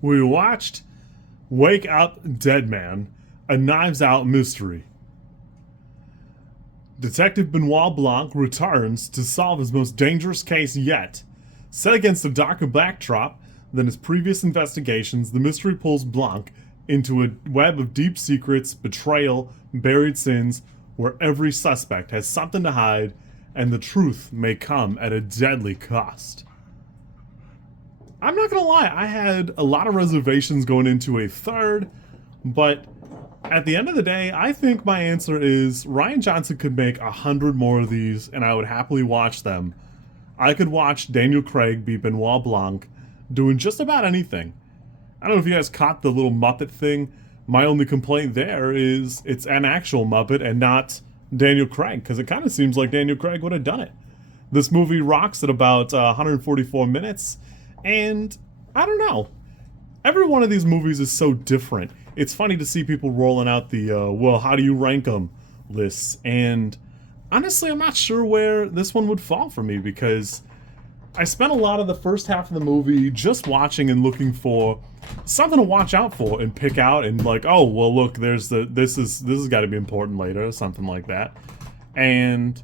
We watched Wake Up Dead Man, a Knives Out mystery. Detective Benoit Blanc returns to solve his most dangerous case yet. Set against a darker backdrop than his previous investigations, the mystery pulls Blanc into a web of deep secrets, betrayal, buried sins, where every suspect has something to hide, and the truth may come at a deadly cost. I'm not gonna lie, I had a lot of reservations going into a third, but at the end of the day, I think my answer is Rian Johnson could make 100 more of these, and I would happily watch them. I could watch Daniel Craig be Benoit Blanc doing just about anything. I don't know if you guys caught the little Muppet thing. My only complaint there is it's an actual Muppet and not Daniel Craig, because it kind of seems like Daniel Craig would have done it. This movie rocks at about 144 minutes, and I don't know. Every one of these movies is so different. It's funny to see people rolling out the, well, how do you rank them lists, and honestly, I'm not sure where this one would fall for me, because I spent a lot of the first half of the movie just watching and looking for something to watch out for and pick out, and like, oh, well, look, there's this has got to be important later, or something like that. And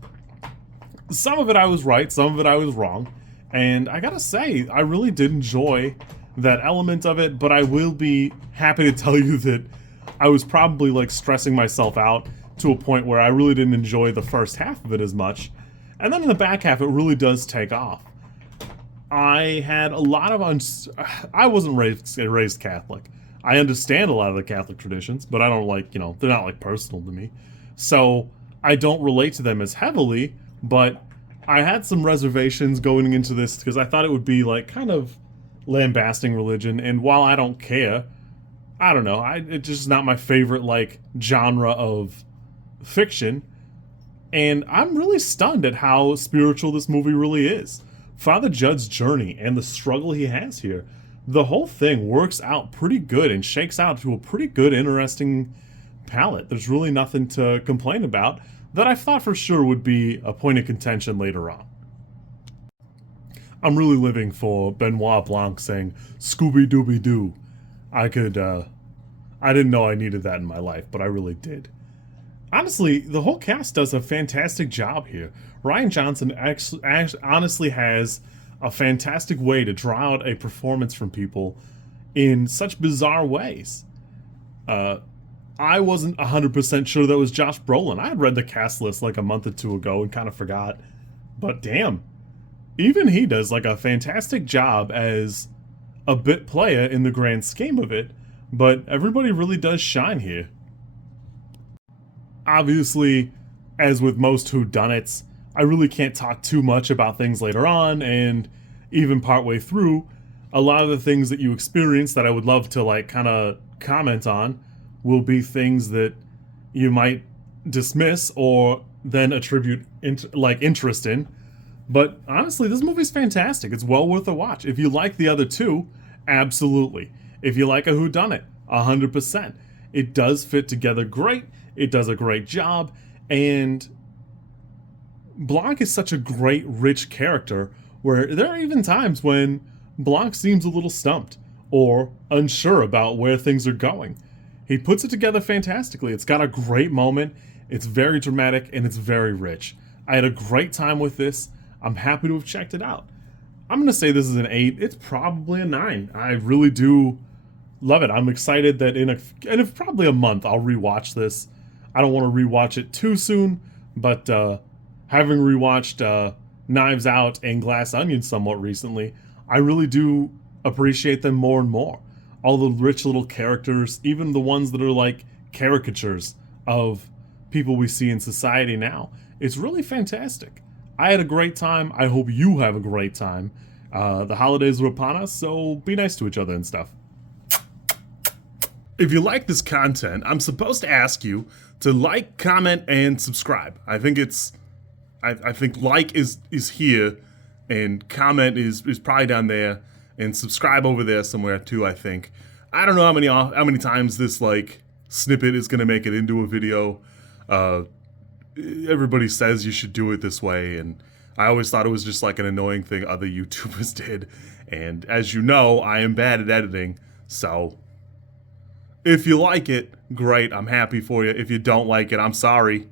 some of it I was right, some of it I was wrong, and I gotta say, I really did enjoy that element of it, but I will be happy to tell you that I was probably like stressing myself out to a point where I really didn't enjoy the first half of it as much, and then in the back half it really does take off. I had a lot of I wasn't raised Catholic. I understand a lot of the Catholic traditions, but I don't like, they're not like personal to me. So I don't relate to them as heavily, but I had some reservations going into this because I thought it would be like kind of lambasting religion, and while I don't care, I don't know, it's just not my favorite like genre of fiction, and I'm really stunned at how spiritual this movie really is. Father Judd's journey and the struggle he has here, the whole thing works out pretty good and shakes out to a pretty good, interesting palette. There's really nothing to complain about that I thought for sure would be a point of contention later on. I'm really living for Benoit Blanc saying, Scooby-Dooby-Doo. I didn't know I needed that in my life, but I really did. Honestly, the whole cast does a fantastic job here. Rian Johnson honestly has a fantastic way to draw out a performance from people in such bizarre ways. I wasn't 100% sure that was Josh Brolin. I had read the cast list like a month or two ago and kind of forgot. But damn, even he does like a fantastic job as a bit player in the grand scheme of it, but everybody really does shine here. Obviously, as with most whodunits, I really can't talk too much about things later on, and even partway through, a lot of the things that you experience that I would love to like kind of comment on will be things that you might dismiss or then attribute interest in. But honestly, this movie's fantastic. It's well worth a watch. If you like the other two, absolutely. If you like a whodunit, 100%. It does fit together great. It does a great job. And Blanc is such a great, rich character where there are even times when Blanc seems a little stumped or unsure about where things are going. He puts it together fantastically. It's got a great moment. It's very dramatic and it's very rich. I had a great time with this. I'm happy to have checked it out. I'm going to say this is an 8. It's probably a 9. I really do love it. I'm excited that in probably a month I'll rewatch this. I don't want to rewatch it too soon, but having rewatched Knives Out and Glass Onion somewhat recently, I really do appreciate them more and more. All the rich little characters, even the ones that are like caricatures of people we see in society now. It's really fantastic. I had a great time. I hope you have a great time. The holidays are upon us, so be nice to each other and stuff. If you like this content, I'm supposed to ask you to like, comment, and subscribe. I think like is here, and comment is probably down there, and subscribe over there somewhere too, I think. I don't know how many times this like snippet is gonna make it into a video. Everybody says you should do it this way, and I always thought it was just like an annoying thing other YouTubers did. And as you know, I am bad at editing, So, if you like it, great, I'm happy for you. If you don't like it, I'm sorry.